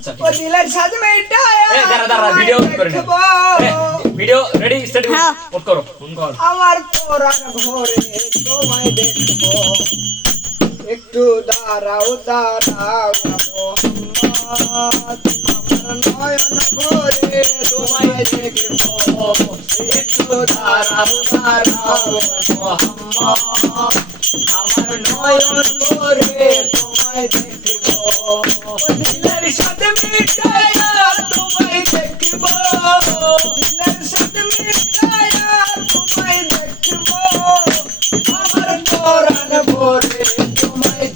আচ্ছা ও আছে। সাথে মেটায়া এ দাঁড়া দাঁড়া ভিডিও করে নে ভিডিও রেডি স্টার্ট হ্যাঁ। করো অন কর আমার তোরান ঘরে তোমায় দেখব। একটু দাঁড়াও দাঁড়াও মোহাম্মদ আমার নয়ন ভরে তোমায় দেখব। একটু দাঁড়াও দাঁড়াও মোহাম্মদ আমার নয়ন ভরে তোমায় দেখব। দিলের সাথে মিটায়া তোমায় দেখব। দিলের সাথে মিটায়া তোমায় দেখব। আমার কোরআন ভরে তোমায়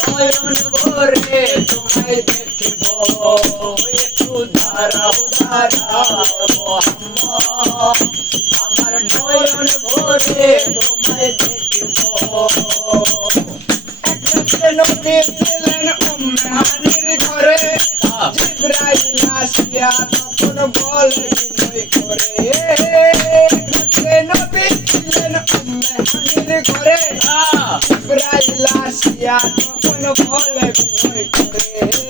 নয়ন ভরে তোমায় দেখব। একটু দাঁড়াও আমার নয়ন ভরে তোমায় দেখব নদী ছিলেন উম্মে হানির ঘরে। জিব্রাইল আসিয়া তখন বলে বিনয় করে নবী ছিলেন উম্মে হানির ঘরে জিব্রাইল আসিয়া তখন বলে বিনয় করে।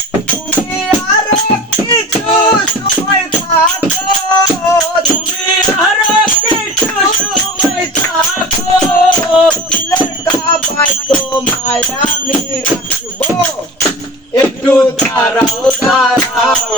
আমি রাখব একটু দাঁড়াও দাঁড়াও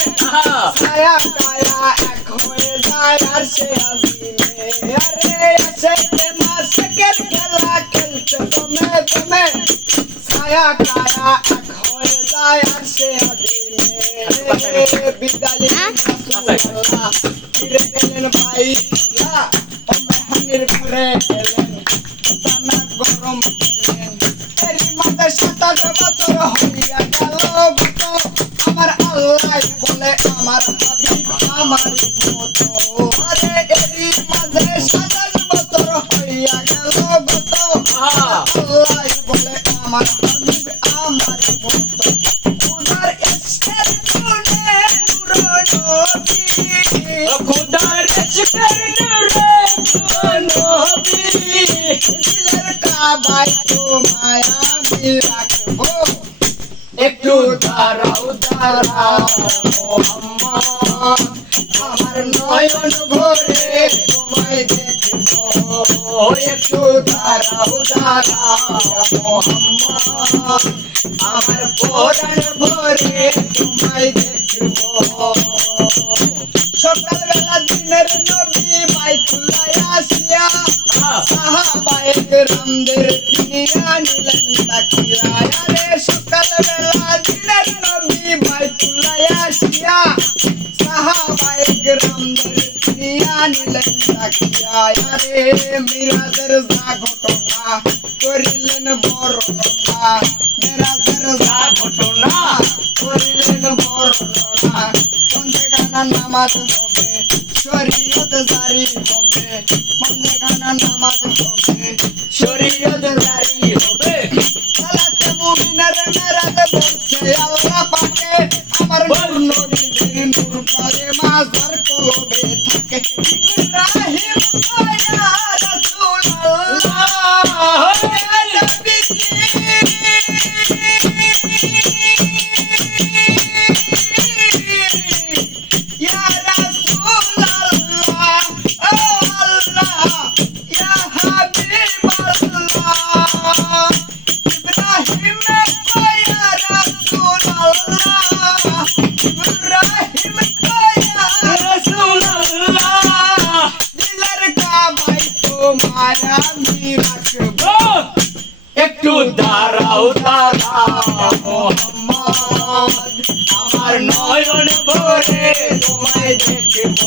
দমে ছায়া কায়া এক হয়ে যায় আর সে আজিমে আরে আছে কামাল শেখর খেলা? খেলছে দমে দমে ছায়া কায়া এক হয়ে যায় আর সে আজিমে বিদালি ফিরে গেলেন ভাই হানির ঘরে গেলেন গরম গেলেন এরি সাতাশ বছর দিলের কাবায় তোমায় আমি রাখব একটু দাঁড়াও দাঁড়াও মোহাম্মদ আমার নয়ন ভরে তোমায় দেখব একটু দাঁড়াও দাঁড়াও মোহাম্মদ আমার পরাণ ভরে তোমায় দেখব সকালবেলা দিনের নবী বাইতুল্লাহ আসিয়া साहबाएक रामदेव पिनिया नीलंदा किराया रे सकल बेला दिन रवि भाई तुलया सिया साहबाएक रामदेव पिनिया नीलंदा किराया रे मेरा दर्जा घोटोना कोरिलन बोरोना मेरा दर्जा घोटोना कोरिलन बोरोना कौन से गाना नामाज होते শরীয়ত জারি হবে বন্দে গানা নামাজ হবে। শরীয়ত জারি হবে। সালাতে মুমিনের মেরাতে বলছে আল্লাহ পাকে আমার নবীদের নূর করে মাজার কলবে থাকে। ইব্রাহিম কয়া আমি রাখব একটু দাঁড়াও দাঁড়াও, আমার নয়ন ভরে তোমায় দেখব।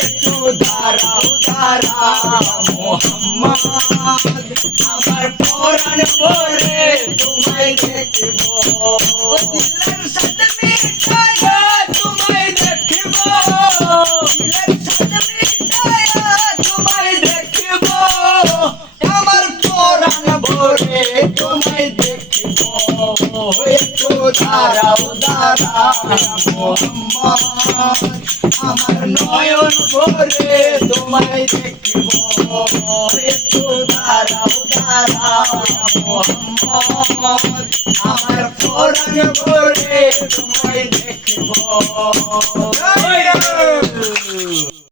একটু দাঁড়াও দাঁড়াও মোহাম্মদ আমার পরাণ ভরে তোমায় দেখব। দিলের সাথে মিটায়া একটু দাঁড়াও দাঁড়াও আমার নয়ন ভরে তোমায় দেখব একটু দাঁড়াও দাঁড়াও আমার পরাণ ভরে